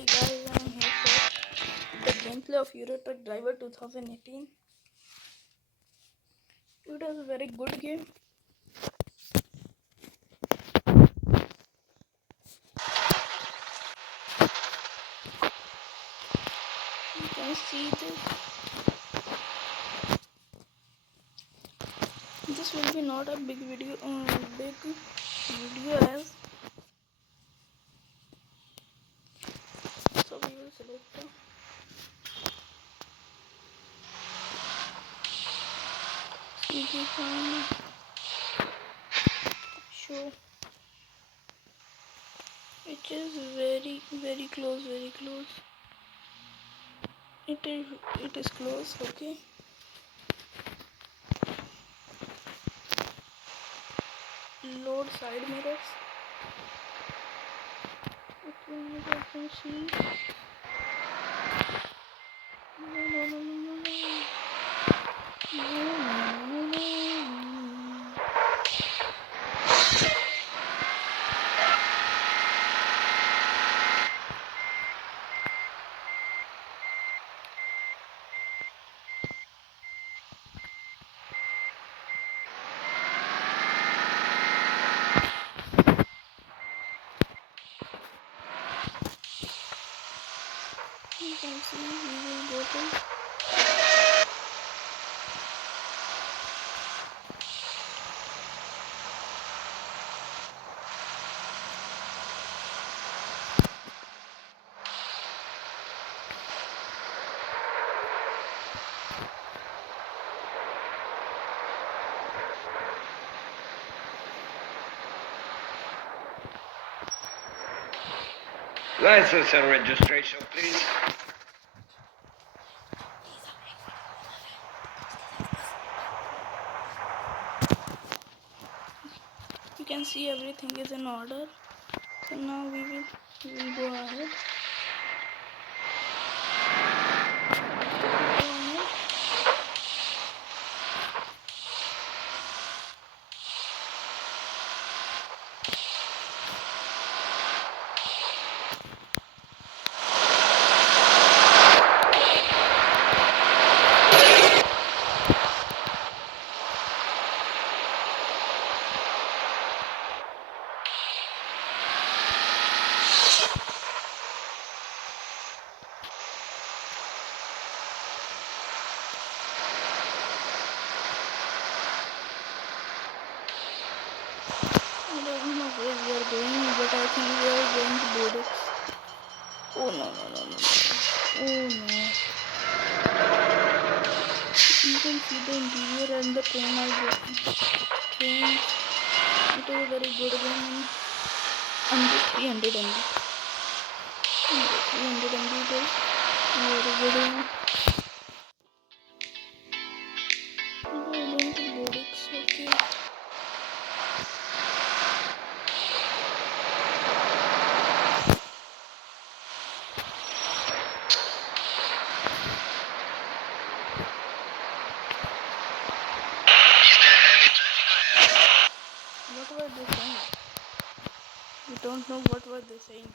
Hey guys, I'm here for the gameplay of Euro Truck Driver 2018. It was a very good game. You can see this. This will be not a big video, as so we will select the CG file, show. It is very close, very close. It is close. Okay. Load side mirrors. Okay, you can see. You can see we will go to License and registration, please. you can see everything is in order. So now we will go ahead. I don't know where we are going, but I think we are going to Bodex. Oh no. Oh no. You can see the interior and the train train. It is a very good game under 300 MB. Under 300 MB it is very good game. We are going to Bodex, okay. What were they saying? We don't know what were they saying.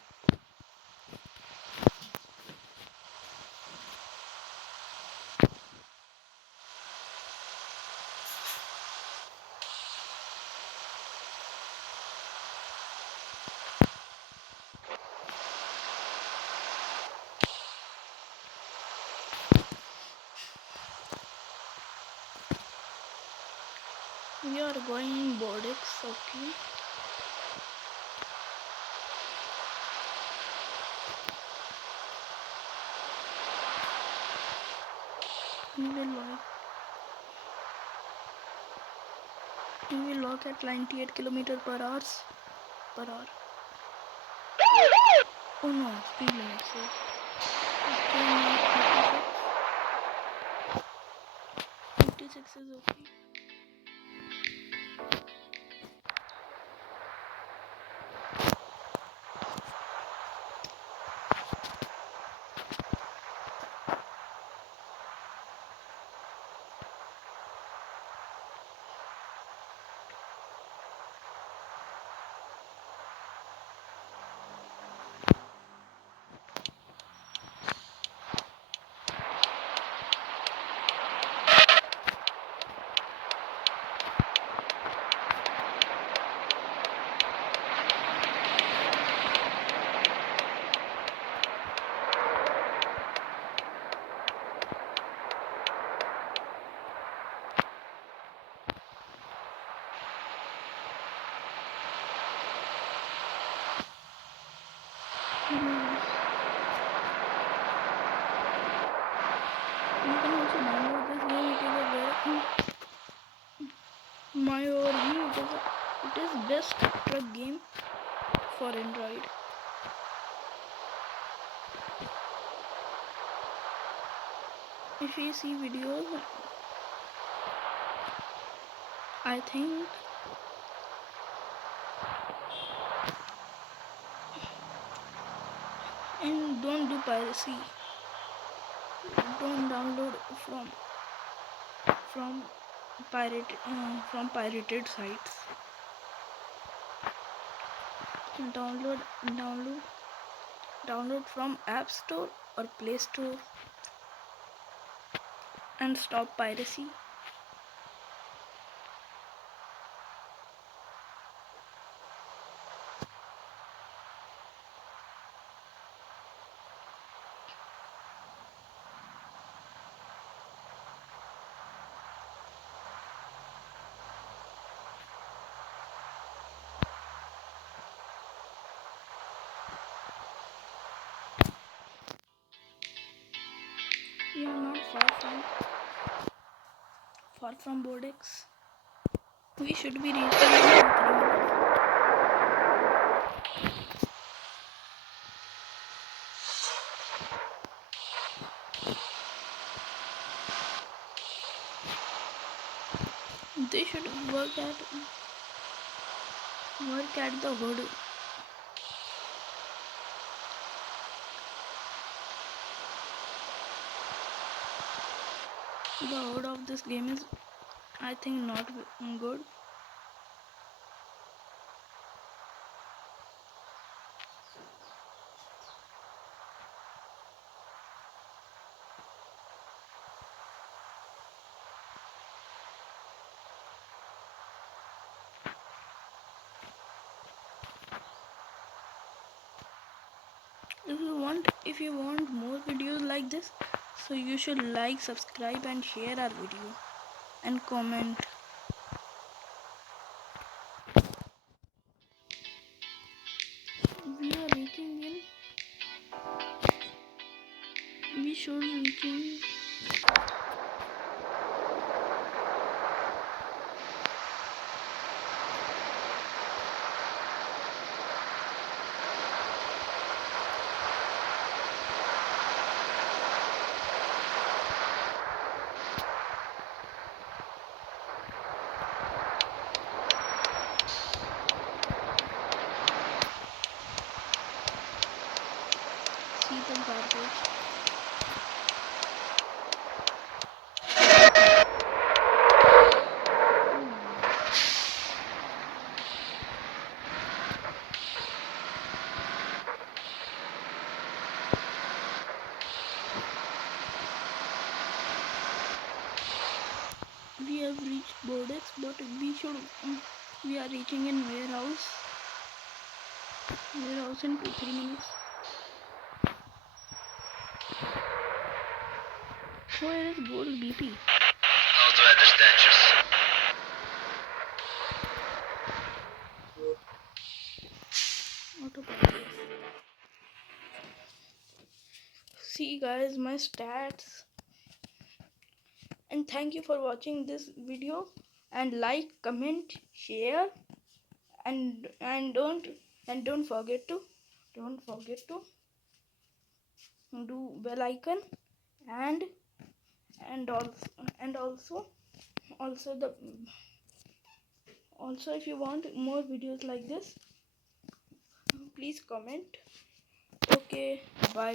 We are going Bodex, okay. We will lock at 98 km per hour. Oh no, speed limit. So okay, now 56 is okay. You can also download this game. It is a very my overview. It is best truck game for Android. If you see videos, I think and don't do piracy. Don't download from pirated sites. Download download from App Store or Play Store and stop piracy. We are not far from Bordex. We should be reaching in 3 minutes. They should work at the hood. The hood of this game is, I think, not good. If you want more videos like this, so you should like, subscribe and share our video and comment. We are reaching in we should reaching see the garbage. We have reached Bordex, but we are reaching in warehouse in 2-3 minutes. Where is gold BP? Also understand you. Autopilot. See guys, my stats. And thank you for watching this video, and like, comment, share, and don't forget to do bell icon, and also if you want more videos like this, please comment. Okay, bye.